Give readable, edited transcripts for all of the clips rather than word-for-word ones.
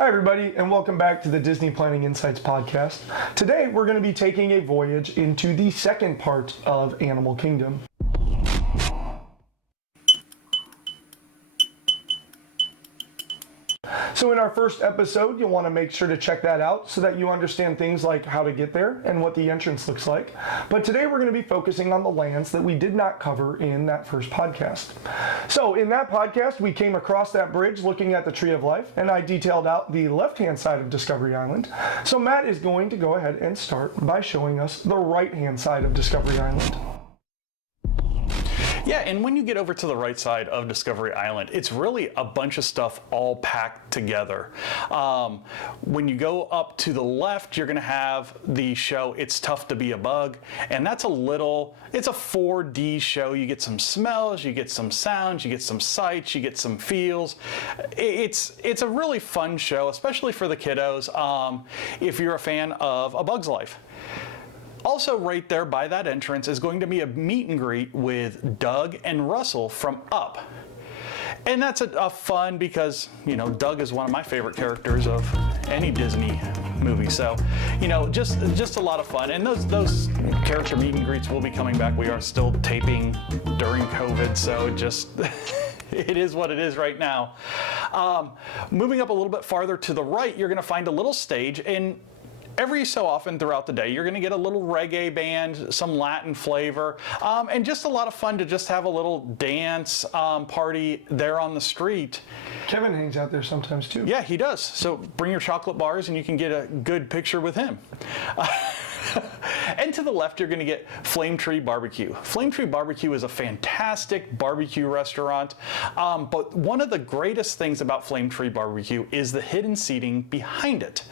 Hi everybody, and welcome back to the Disney Planning Insights podcast. Today we're going to be taking a voyage into the second part of Animal Kingdom. So in our first episode, you'll want to make sure to check that out so that you understand things like how to get there and what the entrance looks like. But today we're going to be focusing on the lands that we did not cover in that first podcast. So in that podcast, we came across that bridge looking at the Tree of Life, and I detailed out the left-hand side of Discovery Island. So Matt is going to go ahead and start by showing us the right-hand side of Discovery Island. Yeah, and when you get over to the right side of Discovery Island, it's really a bunch of stuff all packed together. When you go up to the left, you're going to have the show It's Tough to Be a Bug, and it's a 4D show. You get some smells, you get some sounds, you get some sights, you get some feels. It's a really fun show, especially for the kiddos, if you're a fan of A Bug's Life. Also right there by that entrance is going to be a meet and greet with Doug and Russell from Up. And that's a fun because, you know, Doug is one of my favorite characters of any Disney movie. So, you know, just a lot of fun. And those character meet and greets will be coming back. We are still taping during COVID, so it is what it is right now. Moving up a little bit farther to the right, you're going to find a little stage, and every so often throughout the day, you're going to get a little reggae band, some Latin flavor, and just a lot of fun to just have a little dance party there on the street. Kevin hangs out there sometimes too. Yeah, he does. So bring your chocolate bars and you can get a good picture with him. And to the left, you're going to get Flame Tree Barbecue. Flame Tree Barbecue is a fantastic barbecue restaurant, but one of the greatest things about Flame Tree Barbecue is the hidden seating behind it,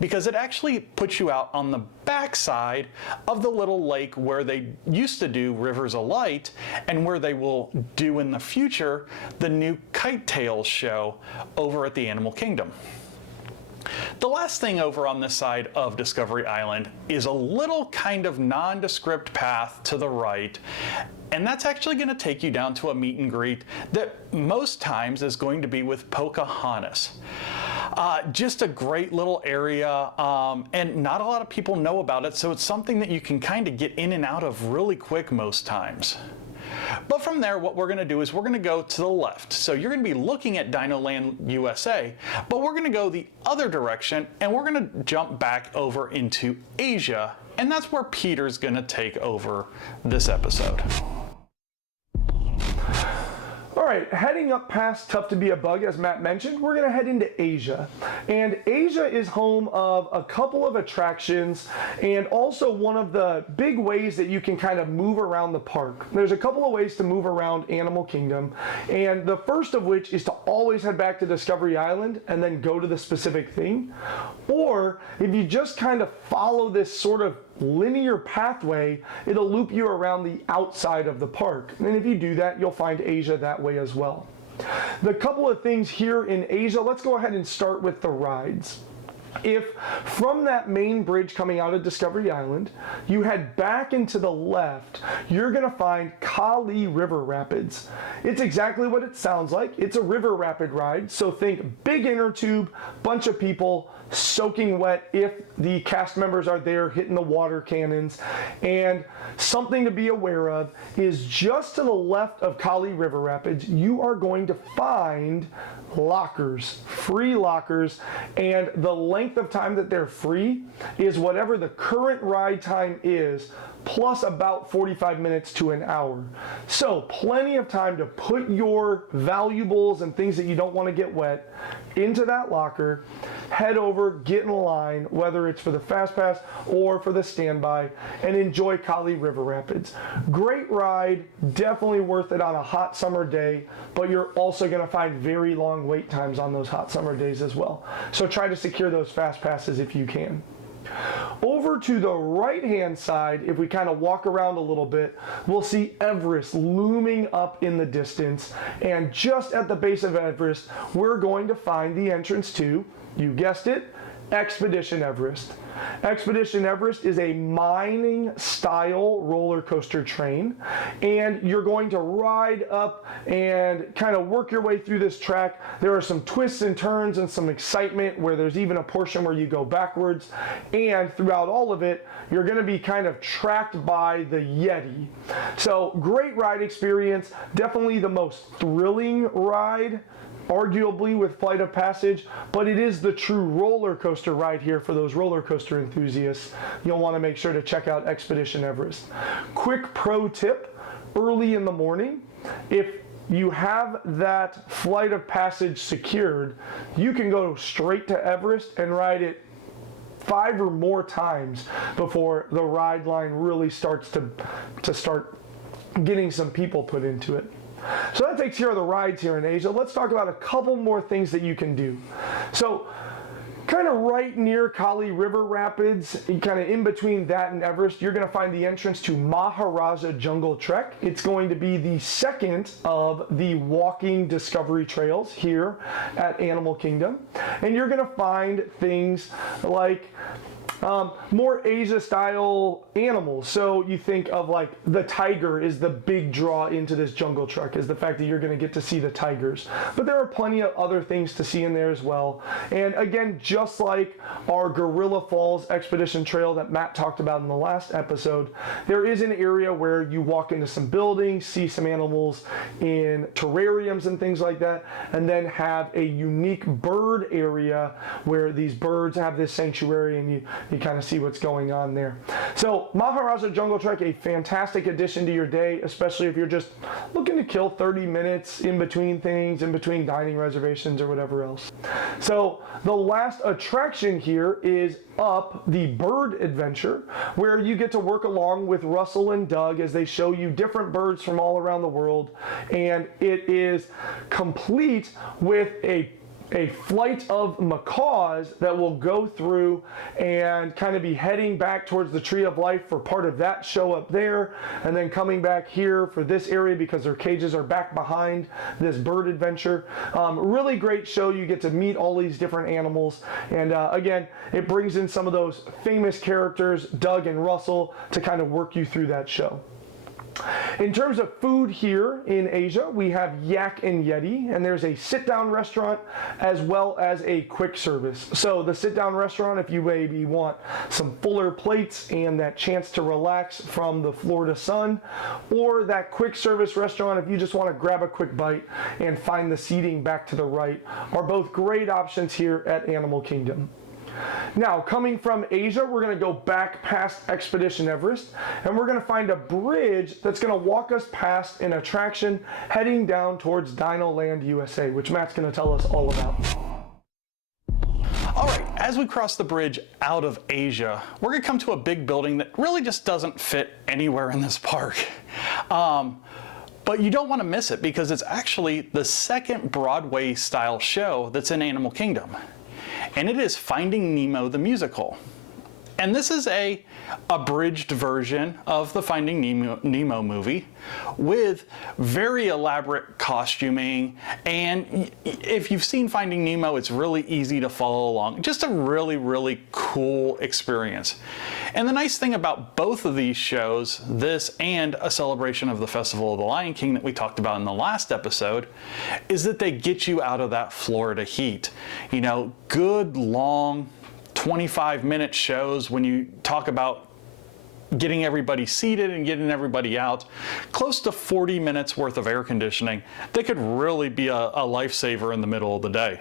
because it actually puts you out on the backside of the little lake where they used to do Rivers of Light and where they will do in the future the new Kite Tales show over at the Animal Kingdom. The last thing over on this side of Discovery Island is a little kind of nondescript path to the right, and that's actually going to take you down to a meet and greet that most times is going to be with Pocahontas. Just a great little area, and not a lot of people know about it, so it's something that you can kind of get in and out of really quick most times. But from there, what we're going to do is we're going to go to the left. So you're going to be looking at Dinoland USA, but we're going to go the other direction, and we're going to jump back over into Asia, and that's where Peter's going to take over this episode. All right, heading up past Tough to Be a Bug, as Matt mentioned, we're going to head into Asia. And Asia is home of a couple of attractions and also one of the big ways that you can kind of move around the park. There's a couple of ways to move around Animal Kingdom, and the first of which is to always head back to Discovery Island and then go to the specific thing. Or if you just kind of follow this sort of linear pathway, it'll loop you around the outside of the park. And if you do that, you'll find Asia that way as well. The couple of things here in Asia, let's go ahead and start with the rides. If from that main bridge coming out of Discovery Island, you head back into the left, you're going to find Kali River Rapids. It's exactly what it sounds like. It's a river rapid ride, so think big inner tube, bunch of people, soaking wet if the cast members are there hitting the water cannons. And something to be aware of is just to the left of Kali River Rapids, you are going to find lockers, free lockers, and the length of time that they're free is whatever the current ride time is, plus about 45 minutes to an hour. So plenty of time to put your valuables and things that you don't want to get wet into that locker, head over, get in line, whether it's for the Fast Pass or for the standby, and enjoy Kali River Rapids. Great ride, definitely worth it on a hot summer day, but you're also going to find very long wait times on those hot summer days as well. So try to secure those Fast Passes if you can. Over to the right-hand side, if we kind of walk around a little bit, we'll see Everest looming up in the distance. And just at the base of Everest, we're going to find the entrance to, you guessed it, Expedition Everest. Expedition Everest is a mining style roller coaster train, and you're going to ride up and kind of work your way through this track. There are some twists and turns and some excitement where there's even a portion where you go backwards, and throughout all of it you're going to be kind of tracked by the Yeti. So great ride experience, definitely the most thrilling ride arguably with Flight of Passage, but it is the true roller coaster ride here for those roller coaster enthusiasts. You'll want to make sure to check out Expedition Everest. Quick pro tip, early in the morning, if you have that Flight of Passage secured, you can go straight to Everest and ride it 5 or more times before the ride line really starts to start getting some people put into it. So that takes care of the rides here in Asia. Let's talk about a couple more things that you can do. So kind of right near Kali River Rapids, kind of in between that and Everest, you're going to find the entrance to Maharaja Jungle Trek. It's going to be the second of the walking discovery trails here at Animal Kingdom. And you're going to find things like more Asia-style animals. So you think of like the tiger is the big draw into this jungle trek, is the fact that you're going to get to see the tigers. But there are plenty of other things to see in there as well. And again, just like our Gorilla Falls Expedition Trail that Matt talked about in the last episode, there is an area where you walk into some buildings, see some animals in terrariums and things like that, and then have a unique bird area where these birds have this sanctuary and you kind of see what's going on there. So Maharaja Jungle Trek, a fantastic addition to your day, especially if you're just looking to kill 30 minutes in between things, in between dining reservations or whatever else. So the last attraction here is Up, the Bird Adventure, where you get to work along with Russell and Doug as they show you different birds from all around the world, and it is complete with a flight of macaws that will go through and kind of be heading back towards the Tree of Life for part of that show up there, and then coming back here for this area because their cages are back behind this bird adventure. Really great show. You get to meet all these different animals, and again, it brings in some of those famous characters, Doug and Russell, to kind of work you through that show. In terms of food here in Asia, we have Yak and Yeti, and there's a sit-down restaurant as well as a quick service. So the sit-down restaurant, if you maybe want some fuller plates and that chance to relax from the Florida sun, or that quick service restaurant if you just want to grab a quick bite and find the seating back to the right, are both great options here at Animal Kingdom. Now, coming from Asia, we're going to go back past Expedition Everest, and we're going to find a bridge that's going to walk us past an attraction heading down towards Dinoland USA, which Matt's going to tell us all about. All right, as we cross the bridge out of Asia, we're going to come to a big building that really just doesn't fit anywhere in this park. But you don't want to miss it because it's actually the second Broadway-style show that's in Animal Kingdom. And it is Finding Nemo the musical. And this is a abridged version of the Finding Nemo movie with very elaborate costuming. And if you've seen Finding Nemo, it's really easy to follow along. Just a really, really cool experience. And the nice thing about both of these shows, this and a celebration of the Festival of the Lion King that we talked about in the last episode, is that they get you out of that Florida heat. You know, good long 25-minute shows when you talk about getting everybody seated and getting everybody out, close to 40 minutes worth of air conditioning. They could really be a lifesaver in the middle of the day.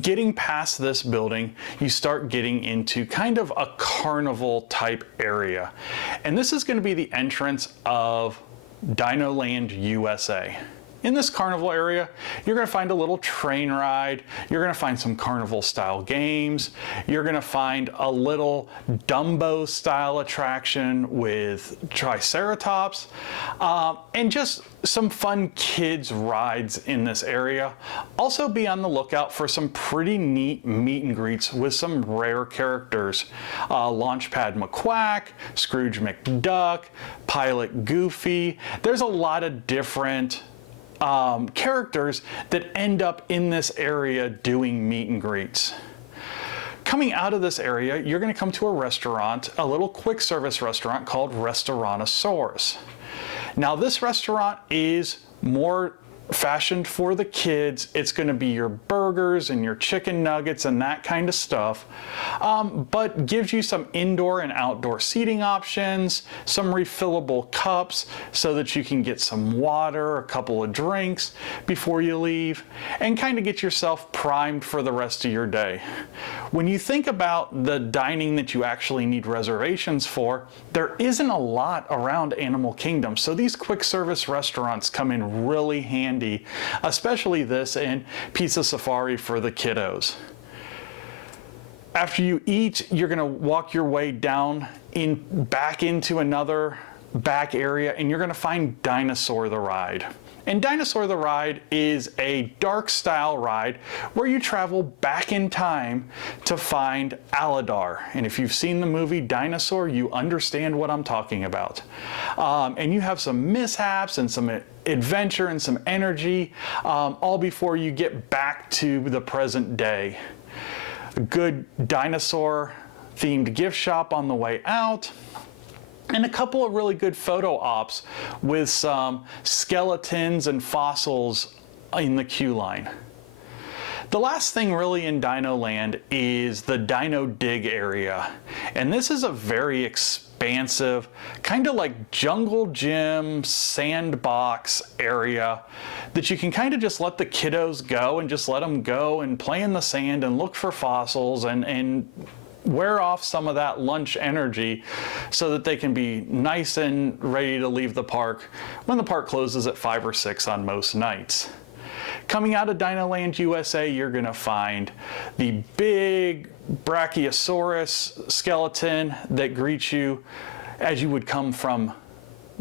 Getting past this building, you start getting into kind of a carnival type area. And this is going to be the entrance of Dinoland USA. In this carnival area, you're going to find a little train ride, you're going to find some carnival style games, you're going to find a little Dumbo style attraction with Triceratops, and just some fun kids rides in this area. Also be on the lookout for some pretty neat meet and greets with some rare characters. Launchpad McQuack, Scrooge McDuck, Pilot Goofy. There's a lot of different characters that end up in this area doing meet and greets. Coming out of this area, you're going to come to a restaurant, a little quick service restaurant called Restaurantosaurus. Now this restaurant is more fashioned for the kids. It's going to be your burgers and your chicken nuggets and that kind of stuff, but gives you some indoor and outdoor seating options, some refillable cups so that you can get some water, a couple of drinks before you leave, and kind of get yourself primed for the rest of your day. When you think about the dining that you actually need reservations for, there isn't a lot around Animal Kingdom, so these quick service restaurants come in really handy, especially this and Pizza Safari for the kiddos. After you eat, you're going to walk your way down back into another back area, and you're going to find Dinosaur the Ride. And Dinosaur the Ride is a dark style ride where you travel back in time to find Aladar. And if you've seen the movie Dinosaur, you understand what I'm talking about. And you have some mishaps and some adventure and some energy, all before you get back to the present day. A good dinosaur themed gift shop on the way out, and a couple of really good photo ops with some skeletons and fossils in the queue line. The last thing really in Dinoland is the Dino Dig area. And this is a very expansive, kind of like jungle gym, sandbox area that you can kind of just let the kiddos go and just let them go and play in the sand and look for fossils and wear off some of that lunch energy so that they can be nice and ready to leave the park when the park closes at 5 or 6 on most nights. Coming out of Dinoland USA, you're going to find the big Brachiosaurus skeleton that greets you as you would come from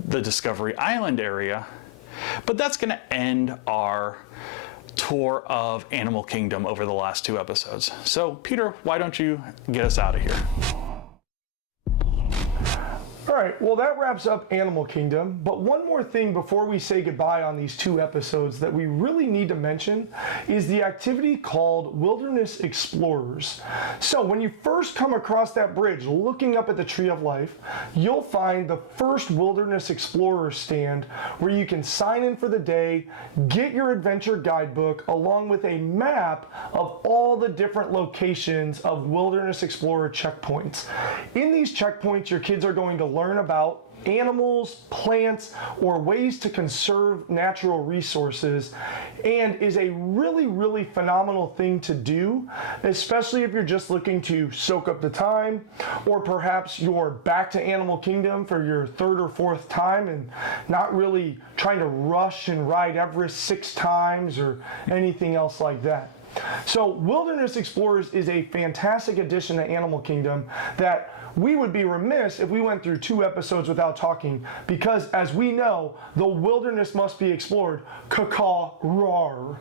the Discovery Island area. But that's going to end our tour of Animal Kingdom over the last 2 episodes. So Peter, why don't you get us out of here? All right, well, that wraps up Animal Kingdom, but one more thing before we say goodbye on these 2 episodes that we really need to mention is the activity called Wilderness Explorers. So when you first come across that bridge looking up at the Tree of Life, you'll find the first Wilderness Explorer stand where you can sign in for the day, get your adventure guidebook along with a map of all the different locations of Wilderness Explorer checkpoints. In these checkpoints, your kids are going to learn about animals, plants, or ways to conserve natural resources, and is a really phenomenal thing to do, especially if you're just looking to soak up the time, or perhaps you're back to Animal Kingdom for your 3rd or 4th time and not really trying to rush and ride Everest 6 times or anything else like that. So Wilderness Explorers is a fantastic addition to Animal Kingdom that we would be remiss if we went through 2 episodes without talking, because as we know, the wilderness must be explored. Caw-caw, roar.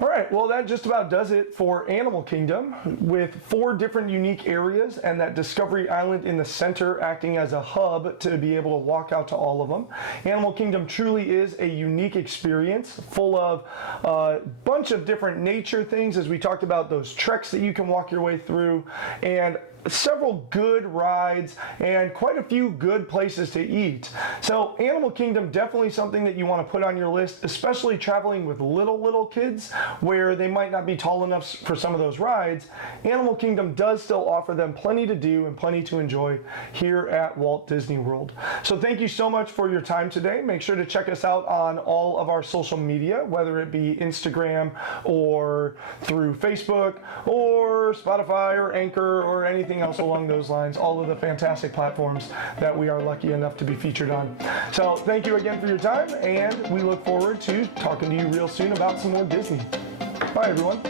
All right, well, that just about does it for Animal Kingdom, with 4 different unique areas and that Discovery Island in the center acting as a hub to be able to walk out to all of them. Animal Kingdom truly is a unique experience full of a bunch of different nature things, as we talked about those treks that you can walk your way through, and several good rides and quite a few good places to eat. So Animal Kingdom, definitely something that you want to put on your list, especially traveling with little kids where they might not be tall enough for some of those rides. Animal Kingdom does still offer them plenty to do and plenty to enjoy here at Walt Disney World. So thank you so much for your time today. Make sure to check us out on all of our social media, whether it be Instagram or through Facebook or Spotify or Anchor or anything else along those lines, all of the fantastic platforms that we are lucky enough to be featured on. So thank you again for your time, and we look forward to talking to you real soon about some more Disney. Bye everyone.